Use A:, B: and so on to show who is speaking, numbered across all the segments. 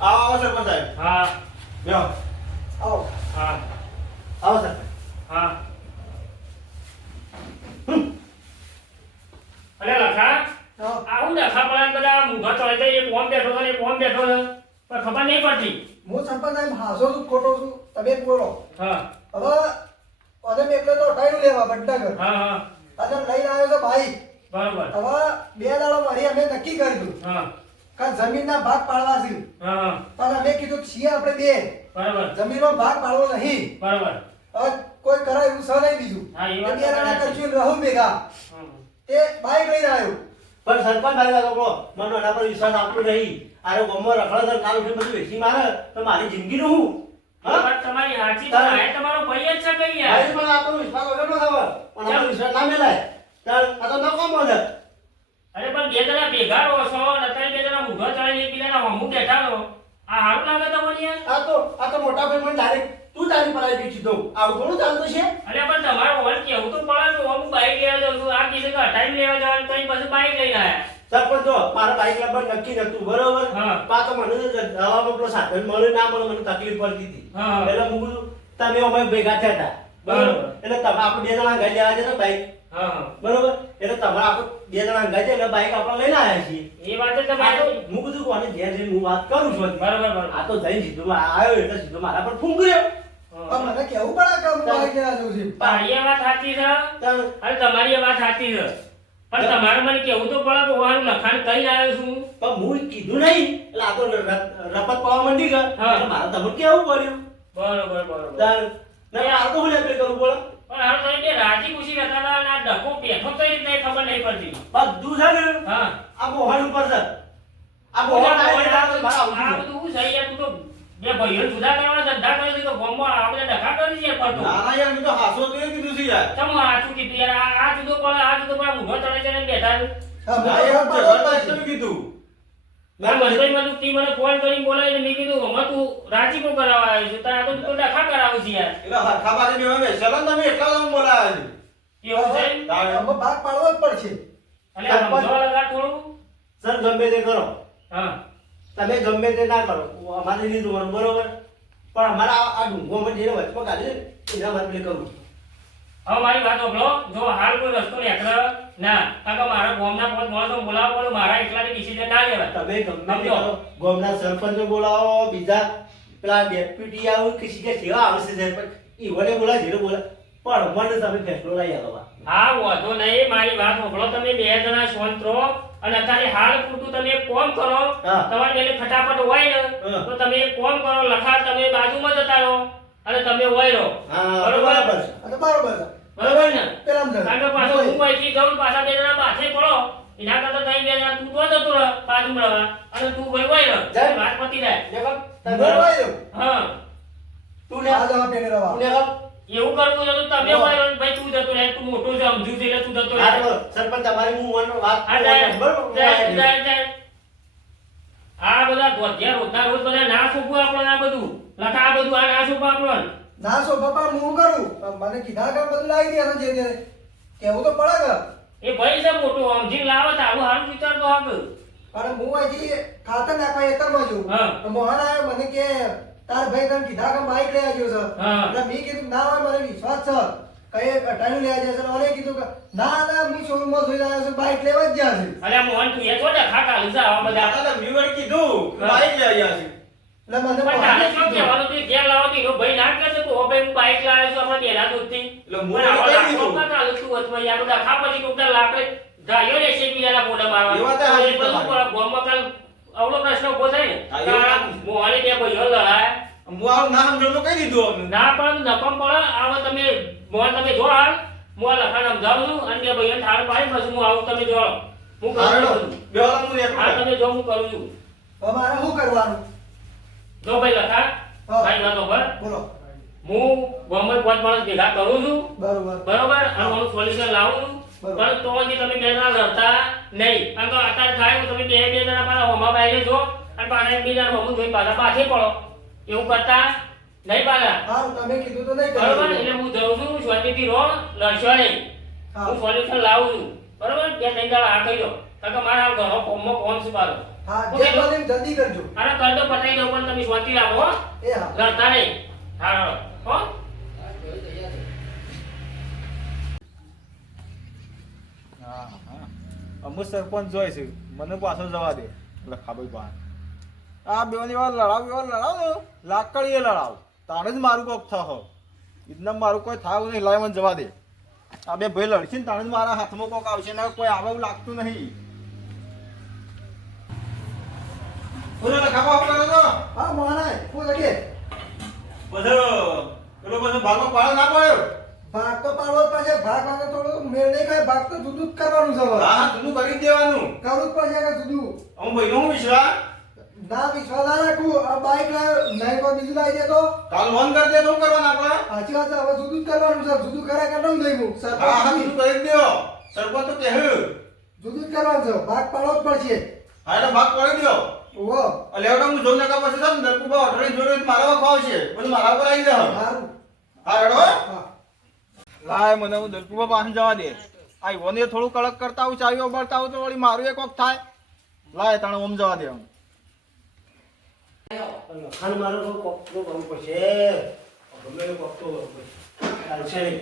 A: આવો આવો સરપંચ સાહેબ.
B: હા.
A: બેહો.
C: આવો.
B: હા.
A: આવો સર
B: હા. અરે લખા
C: હા.
B: આવું લખા પણ બધા મૂંઘા તો છે એક ઓમ બેઠો છે ને એક ઓમ બેઠો છે. પણ ખબર નહીં પડતી.
C: હું સરપંચ સાહેબ હાસો છું ખોટો છું. તમે બોલો.
B: હા.
C: હવે અને મેં એકલો તો ટાઈમ લેવા વડનગર
B: હા હા.
C: અને લઈને આવ્યો છે ભાઈ.
B: બરોબર.
C: હવે બે દાડો મારી અમે નક્કી કર્યું
B: હા.
C: કે જમીનના ભાગ પાડવા છે?
B: હા.
C: પણ અમે કીધું કે છીએ આપણે બે.
B: બરોબર.
C: જમીનનો ભાગ પાડવો નહીં.
B: બરાબર.
C: હવે કોઈ કરાય એવું સર નહીં બીજું.
B: હા, એ વાત.
C: કરશું રહું ભેગા. તે બાઈક લઈને આવ્યો.
A: પણ સરપંચ ભાઈ સાંભળો. મને એના પર વિશ્વાસ આપતો નહીં. આરે ગોમમાં રખડો તો કાલ ઉઠીને બધું વેચી મારે તો મારી જિંદગીનું હું? હા?
B: વાત તમારી સાચી છે તમારો ભાઈ જ છે કઈ યાર?
A: ભાઈ પણ આ તો વિશ્વાસ વગરનો ખબર પણ આપણો વિશ્વાસ ના મેલાય. ચાલ આ તો નકામો છે
B: અરે પણ બે જણા ભેગા રહો છો ને અત્યારે બે જણા મૂંઘા ચડાવીને એકબીજાના હમું બેઠા રહો. આ હારું લાગે તમને યાર
A: આ તો આ તો મોટા ભાઈ મને ડાયરેક્ટ તું તારી પરાઈ દીધી દઉં આવું થોડું ચાલતું છે?
B: અરે પણ તમારો વોલ કેવું તો પડાવ તો અમુક બાઈક લેવા જાઉં છું. આ કીધું કે હટાવી લેવા જવાનું તો પછી પાછું બાઈક લઈને આયા.
A: સરપંચ જો મારા બાઈક નંબર નક્કી નતું બરોબર?
B: હા.
A: પા તો મને દવામાં પેલો સાધન મળે ના મળે મને તકલીફ પડતી હતી.
B: હા.
A: એટલે હું તમે અમે ભેગા થયા હતા.
B: બરોબર.
A: એટલે તમે આપણે બે જણા ગાડી લેવા છે બાઈક
B: હા હા
A: બરોબર? એટલે તમારે આપણે બે જણા ગાડી એટલે બાઈક આપણે લઈને આવ્યા છીએ.
B: એ વાત તમારી
A: હું કીધું કોને ઘેર જઈને હું વાત કરું છું.
B: બરોબર બરોબર.
A: આ તો જઈને સીધો આવ્યો એટલે સીધો મારા પર ફૂંકર્યો.
C: મને કેવું પડે કે હું બાઈક લેવા જઉં છું?
B: તારી વાત સાચી છે. અને તમારી વાત સાચી છે. પણ તમારે મને કેવું તો પડે કે હું આનું લખાણ કરીને આવ્યો છું?
A: પણ હું કીધું નહીં. એટલે આ તો રપત પાવા માંડી ગયા મારે તમને કેવું પડ્યું?
B: બરોબર બરોબર.
A: આ તો હું લેપે કરવું પડે.
B: પણ હાલ તો એ રાજી ખુશી રહેતા હતા અને આ ડખો બેઠો કઈ રીતે ખબર નહીં પડતી.
A: બધું છે ને?
B: હા.
A: આ બોહાણ ઉપર છે. આ બોહાણ.
B: બધું તું તો બે ભાઈઓ જુદા કરવાના ધંધા કરી દીધો ગોમમાં આ ડખા કરી છે પડતો
A: ના યાર મેં તો હાસો તો એ કીધું છે યાર.
B: તમે કીધું યાર? આ આ જુદો પડે આ જુદો પડે ઊંઘો ચડે છે ને બેઠા
C: હા,
A: કીધું.
B: આ મંદિર તું મને ફોન કરીને બોલાવીને મેં કીધું હમણાં તું રાજીપો કરાવવા આવ્યો છું. તારે તો તું ડખા કરાવું છે યાર.
A: એટલે હરખા બાજુ મેં બેસેલો ને તમે એટલા તમે બોલાયા છે.
B: કેવું છે?
A: તારે
C: આમાં ભાગ પાડવો જ પડશે.
B: અને લગા થોડું?
A: સર ગમે તે કરો.
B: હા.
A: તમે ગમે તે ના કરો. અમારે લીધું બરોબર? પણ અમારા આ- ડુંગો ડુંગોમાં જેને વચમાં કાઢે એના માટે કરું
B: હવે મારી વાત સાંભળો. જો હાલ કોઈ રસ્તો નીકળે ના કારણ કે મારા ગામના પાંચ માણસો બોલાવવા પડે મારા એકલાની ડિસિઝન ના લેવાય
A: તમે ગમે ગામના સરપંચને બોલાવો બીજા પેલા ડેપ્યુટી આવું કે શીખે સેવા આવશે સરપંચ ઈવોને બોલા જેરો બોલા પણ મને તમે ફેસલો લઈ આવો
B: હા વાંધો નહીં મારી વાત સાંભળો તમે બે જણા શાંત રહો. અને અત્યારે હાલ પૂરતું તમે એક કોમ કરો.
A: હા.
B: તમારે બેને ફટાફટ હોય ને
A: હા.
B: તો તમે એક કોમ કરો લખા તમે બાજુમાં જતા રહો. અને તમે હોય રહો. બરોબર.
A: બરાબર છે.
C: બરોબર
B: બરોબર ને? કે પાછો હું અહીંથી જાઉં પાછા બે જણા પાછે પડો. એના કરતા તઈ બે જણા તું તો જતો રહ બાજુમાં રહે અને તું ભાઈ હોય રહે
A: જાય.
B: વાત પતી જાય.
A: દેખો,
C: બરોબર આવ્યો.
B: હા.
A: તું ને
C: આ જવા પેલે રવા.
A: તું ને
B: એવું કરવું છે તો તમે હોય ને ભાઈ તું જતો રહે તું મોટો છે સમજુ છે એટલે તું જતો રહે
A: સરપંચ તમારી હું વન વાત બરોબર?
B: જાય, જાય, જાય. આ બધા ધોધ્યા રોતા રોજ બધા ના સોંપવું આપણને આ બધું. લખા આ બધું આ ના સોંપવું આપણને.
C: ના સો પપ્પા હું કરું? મને કીધા કે બધું લાવી દે જે. કેવું તો પડે કે
B: એ ભાઈ છે મોટો જે લાવે તો આવું હારું વિચાર તો હક
C: અને હું હજી ખાતર નાખવા ખેતરમાં છું.
B: હા.
C: તો મોહન આવ્યો મને કે તાર ભાઈ તને કીધા કે બાઈક લઈ આવ્યો છે એટલે મેં કીધું ના હોય મને વિશ્વાસ છે. કઈ અટાણું લઈ આવ્યો છે અને કીધું કે ના ના હું શોરૂમમાં જોઈ રહ્યો છું બાઈક લેવા જ ગયા છે.
B: અરે મોહન તું એ થોડા ખા લીધા આવા બધા.
A: મેં કીધું બાઈક લઈ આવ્યા છે.
C: એટલે મને
B: પણ તારે શું કહેવાનું? તું ઘેર લાવો તો ભાઈ ના કહે છે ભાઈ હું બાઈક લાવ્યો છું આપણે પહેલા દૂધથી
A: એટલે હું
B: આવો લાખો
A: દીધું.
B: ચાલુ તું વચમાં યાર બધા ખા પછી કોક લાકડે ગાયો લેશે એકબીજાના ફોટા મારવા.
A: એ વાત એ
B: બધું
A: તમારી.
B: પણ કાલ અવળો પ્રશ્ન ઊભો થાય ને.
A: હા, એ
B: કે આ
A: વાત.
B: મોહાલી બે ભાઈઓ લડાય.
A: હું આવું ના સમજણમાં કહી દીધું અમને
B: ના પણ નકમ પડે. આવો તમે મોહન તમે જો હાલ. આ લખાણ સમજાવું છું અને બે ભાઈઓને ઠાર પાડી પછી હું આવું તમે જો હું કરું છું
A: બે હું
B: તમે જો હું કરું છું.
C: હવે શું કરવાનું?
B: જો ભાઈ લખા? ભાઈ ના તો ભર
C: બોલો.
B: હું ગામમાં પાંચ માણસ ભેગા કરું છું.
C: બરોબર.
B: બરોબર? અને હું. સોલ્યુશન લાવું છું. પણ તો હજી તમે બે જણા લડતા નહીં. અને તો અત્યારે થાય તમે બે બે જણા પાછા હોમા બાઈને જો અને પાછા જણા હોમું જોઈ પાછા પાછે પડો. એવું કરતા નહીં પાછા?
C: તમે કીધું તો નહીં
B: બરોબર? એટલે હું જઉં છું શાંતિથી રહો લડશો નહીં.
C: હું.
B: સોલ્યુશન લાવું છું. બરોબર? બે ત્રણ દાડા આ કહી દો કારણ કે મારા ઘરો ફોર્મમાં ફોર્મ છે પાડો
C: હા જે બને જલ્દી કરજો.
B: અરે કરતો પતાઈ દો પણ તમે શાંતિ રાખો
C: એ હા.
B: લડતા નહીં. હા હો.
D: હા. હા અમુક સરપંચ જોઈ છે. મને પાછો જવા દે. લખાભાઈ બહાર આ બેવાની વાર લડાવ એવા લડાવ. ને લાકડીએ લડાવ. તારે જ મારું કોક થહ. ઇદના મારું કોઈ થાવ નહીં લાય મને જવા દે. આ બે ભાઈ લડશે ને તારે જ મારા હાથમાં કોક આવશે ને કોઈ આવે એવું લાગતું નહીં. પૂરો લખાવા હું કરો છો
C: હા મોહના હું લગે
D: બધો પેલો બધો ભાગમાં પાડો ના પડ્યો
C: ભાગ તો પાડવો જ પડશે. ભાગ વાગે થોડો મેળ નહીં ખાય. ભાગ તો જુદું જ કરવાનું છે.
D: હા હા કરી દેવાનું.
C: કરવું જ પડશે કે જુદું?
D: હું ભાઈનો હું વિશ્વાસ?
C: ના વિશ્વાસ ના રાખું. આ બાઈક લાવ નહીં કોઈ બીજું લાવી દે તો
D: કાલ લોન કરી દે શું કરવાનું આપણે?
C: સાચી વાત છે. હવે જુદું જ કરવાનું છે. જુદું કરે કે નહીં નહીં હું
D: હા હા
C: સરપંચ
D: કરી દેવો સરપંચ તો કહ્યું
C: જુદું જ કરવાનું છે. ભાગ પાડવો જ પડશે.
D: હા એટલે ભાગ પડી દો.
C: ઓહો
D: અલે હવે હું જોઉં નકા પછી છે દરકુ બા ઓઢણી જોડે મારા પર આવશે. બધું મારા પર આવી
C: જા
D: હા રડો લાય મને હું દરકુબા પાસે જવા દે. આ ઈવોને થોડું કડક કરતા આવું ચાવીઓ બળતા આવું તો વળી મારું એક વખત થાય. લાય તાણે ઓમ જવા દે
A: લખાણ મારો તો કોક તો કરવું પડશે. ગમે એ કોક તો કરવું પડશે. ચાલશે નહીં.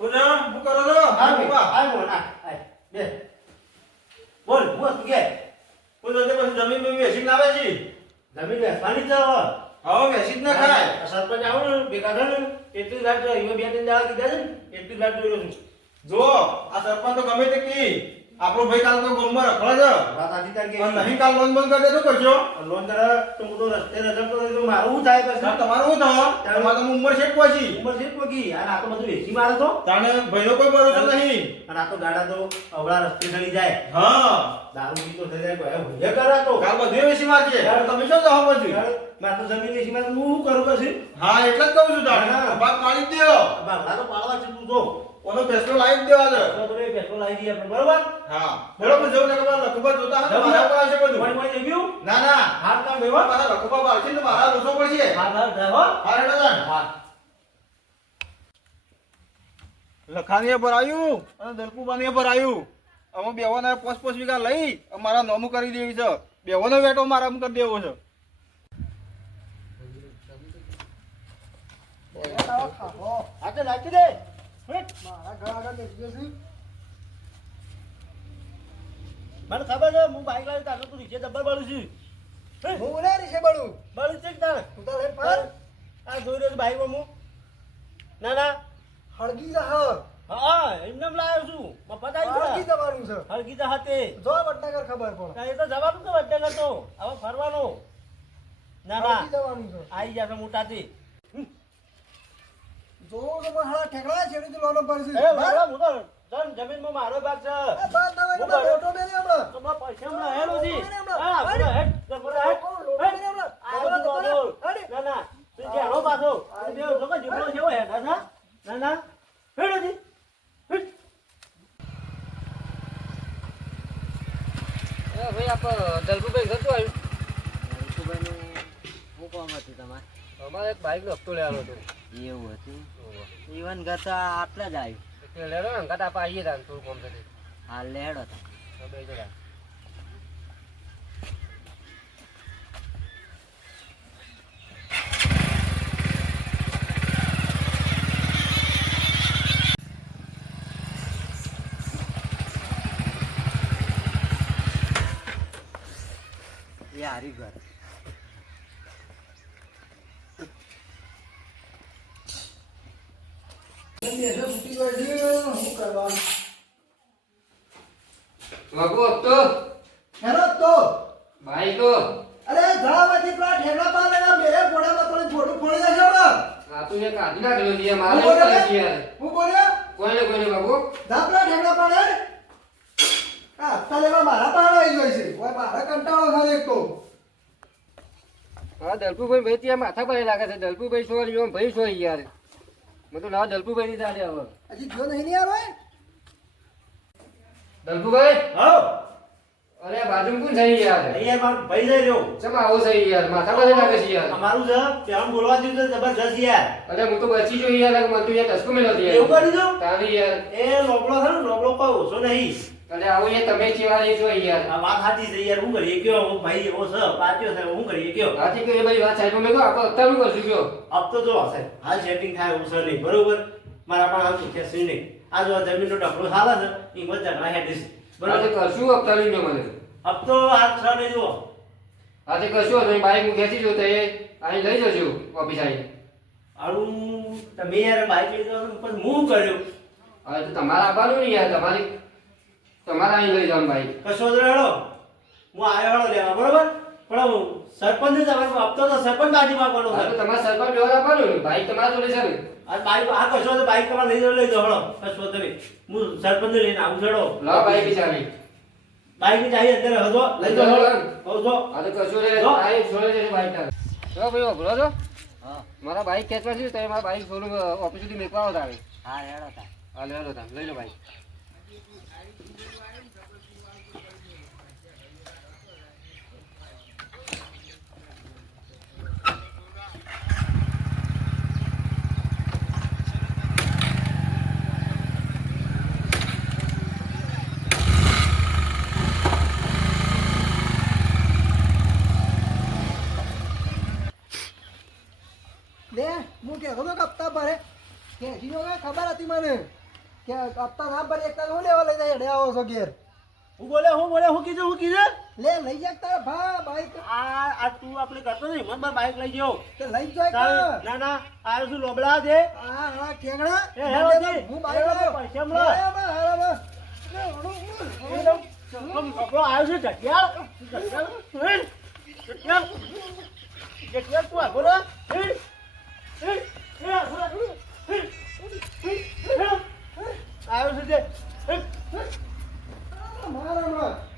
D: પૂજા શું કરો છો?
A: હા
D: બા
A: હા મોહન, હા, હા, બે. બોલ હું કે?
D: તે પછી જમીન બમીન વેચી લાવે આવે છે?
A: જમીન વેચવાની જ હવે.
D: હવે વેચી જ ના ખાય.
A: સરપંચ આવો ને ભેગા થાય ને એટલી લાટ જો એમાં બે ત્રણ દાડા કીધા છે ને એટલી લાટ જોઈ રહ્યો છું.
D: જો આ સરપંચ તો ગમે તે કી આપણો ભાઈ કાલ તો ગોમમાં રખડે છે.
A: વાત તારીખે
D: પણ નહીં? કાલ લોન બંધ કરી દે તો કરશો?
A: લોન કરે તો હું તો રસ્તે રઝળતો તો તો મારું શું થાય પછી?
D: તમારું શું થયો મારે તો ઉંમર શેક પછી.
A: ઉંમર છે પછી. પગી અને આ તો બધું વેચી મારે તો.
D: તાણે ભાઈનો કોઈ ભરોસો નહીં.
A: અને આ તો ગાડા તો અવળા રસ્તે ચડી જાય.
D: હા.
A: દારૂ પીતો થઈ જાય કોઈ ભૂલે કરે તો.
D: કાલ બધું વેચી મારશે તમે શું કહો પછી?
A: મારે તો જમીન વેચી મારે હું શું કરું પછી?
D: હા એટલે જ કહું છું. ભાગ પાડી જ દેવો
A: બાપ તો પાડવા છે તું તો.
D: ઓનો ફેસલો લાવી દેવા છે
A: તો તમે ફેસલો લાવી દઈએ આપણે બરોબર?
D: હા. બરોબર જવું ને ખબર લખુબા જોતા હતા મારા પર આવશે બધું.
A: મળી મળી જઈ
D: ના ના.
A: હાથ કામ ભેગો
D: મારા લખુબા આવશે તો મારા લોસો પડશે.
A: હા જાય હા.
D: હેડો જાણ.
A: હા.
D: લખાણીએ આવ્યું અને દલકુબાનીએ આવ્યું. અમે બેવાના પોસ પોસ વીઘા લઈ અમારા નોમું કરી દેવી છે. બેવાનો વેટો મારા કરી દેવો છે.
A: આજે નાખી દે.
C: મારા ઘર આગળ બેસી જશે.
A: મને ખબર છે હું બાઈક લાવી તારું તું નીચે બળું છું.
C: હું? બોલે રે છે બળું?
A: બળું છે કે તારે?
C: તું તો
A: આ જોઈ રહ્યો છું બાઈકમાં હું. ના ના.
C: હળગી જા
A: હા એમને એમ લાવ્યો છું. પતાવી
C: હળગી જવાનું છે.
A: હરગી જા હાથે
C: જો વડનગર ખબર પડે.
A: એ તો જવાનું તો વધે કરતો હવે ફરવાનો. ના ના.
C: આવી જવાનું છે.
A: આવી જશે મોટાથી.
C: જો તો હાલા ઠેકડા છેડી તો લોનો પડશે
A: એ મારો હું તો જન જમીનમાં મારો ભાગ છે.
C: એ બાદ ના હોય
A: હું
C: તો
A: બળ-
C: લોટો બેરી હમણાં.
A: તમારા મારા પૈસા હમણાં હેલો જી. હા
C: હમણાં.
A: હેડ. તો હેડ.
C: લોટો બેરી હમણાં?
A: આ
C: બોલો,
A: તો
C: બોલો,
A: બોલો.
C: હળી.
A: ના ના. તું જે હેડો પાછો. તું બે લોકો જીવડો જેવો હે. હા ના. ના હેડો જી.
E: ભાઈ આપ દલગુભાઈ ઘરતું આવ્યું?
F: હું કોમ હતું તમારે?
E: અમારે એક બાઈક નો હપ્તો લેવાનો હતો.
F: એવું હતું ઈવન કરતા આટલા જ આવ્યું.
E: એટલે ને આપણે આવીએ તું થોડું કોમ થશે
F: હાલ લેડો તા.
E: બે
F: હારી ઘર
C: બેસો છૂટી ગઈ છે, શું કરવાનું?
E: વાગો હપ્તો
C: હેરો તો
E: બાઈક
C: અરે જા પછી પેલા ઠેકડા પા લેવા મેરે ઘોડામાં થોડી ફોટો ફોડી દેજો હમણાં.
E: આધી નાખેલો છે
C: હું
E: મારે પડે
C: હું બોલ્યો?
E: કોઈને કોઈને બાબુ?
C: જા પેલા પાડે? આ હપ્તા લેવા મારા પાસે આવી ગયો છે. ઓય મારા કંટાળો ખાલી એક તો.
E: હા દલપુભાઈ ભાઈ ત્યાં માથા પર લાગે છે. દલપુભાઈ સો લ્યો ભાઈ સો યાર. મેં તો ના દલપુભાઈ ની ચાલે હવે
C: હજી જો નહીં નહીં આવે
E: દલપુભાઈ?
A: હાઉ
E: બાજુમાં કોણ થઈ યાર?
A: અહીંયા મારો ભાઈ જઈ રહ્યો.
E: ચમ આવો થઈ યાર? માથા પર લાગે છે યાર?
A: અમારું છે ત્યાં બોલવા દીધું તો જબરજસ્ત યાર.
E: અરે હું તો બચી જો યાર મને તો યાર કસકો મેલો
A: એવું કરી દો
E: તારી યાર.
A: એ લોકડો છે ને લોકડો કોઈ ઓછો નહીં.
E: અરે આવો યાર તમે ચેવા જો યાર.
A: આ વાત સાચી છે યાર હું કરીએ કયો હું ભાઈ એવો છે પાત્યો છે હું કરીએ કયો
E: આથી કે એ ભાઈ વાત સાહેબ મેં કહો આપણે અત્યારનું કરશું કયો
A: અબ તો જો હશે હાલ સેટિંગ થાય એવું છે નહીં બરોબર? મારા પણ હાલ સુખ્યા છે નહીં. આ જો જમીનનો ડફડો ચાલે છે એ મત ઝઘડા હેઠી છે. બરોબર?
E: કરશું અત્યારનું મેં મને.
A: અબ તો આ નહીં જુઓ.
E: આજે કરશું તો બાઈક હું ખેંચી જો તો એ અહીં લઈ જજો ઓફિસ આવીને.
A: આવું તમે યાર બાઈક લઈ જવાનું પણ હું કર્યું?
E: હવે તો તમારે આવવાનું ને યાર તમારી તમારે અહીં લઈ જવાનું બાઈક.
A: કશો તો હેડો હું આવ્યો હેડો લેવા બરોબર? પણ હું સરપંચ જ તમારે હપ્તો તો સરપંચ બાજી માંગવાનો
E: તો તમારે સરપંચ વ્યવહાર આપવાનું બાઈક તમારા જોડે છે ને?
A: આ બાઈક આ કશો તો બાઈક તમારે લઈ જાઓ લઈ જવાનો કશો તમે હું સરપંચ લઈને આવું છેડો
E: લાવ બાઈક બિચારી
A: બાઈકની ચાવી અંદર હજો લઈ જો. હજો
E: તો કશું રે. બાઈક છોડે છે બાઈક જો ભાઈ ઓબરો છો
F: હા.
E: મારા બાઈક ખેંચવા છે તમે મારા બાઈક છોડું ઓફિસ સુધી મેકવા આવતા
F: હા હેડો તા
E: હા લેડો તા લઈ લો બાઈક
C: લે હું કહેતો હતો કે હપ્તા ભરે કે હજી ખબર હતી મને કે હપ્તા ના ભરે એકતા હું લેવા લઈ જાય હેડે આવો છો ઘેર
A: હું બોલે હું બોલે હું કીધું હું કીધું
C: લે લઈ જાય તારા ભા બાઈક
A: આ આ તું આપણે કરતો નહીં મન માર બાઈક લઈ ગયો
C: કે લઈ જાય
A: ના ના આ શું લોબડા છે
C: આ આ કેંગડા
A: એ જી.
C: હું બાઈક લાવ્યો.
A: પૈસા મળો.
C: એ બા, હેલો બા.
A: કપડો આવ્યો છે જગ્યાળ હેડ. જગ્યાળ જગ્યાળ તું આગો રે. હેડ. હેડ. આવ્યો છે મારા.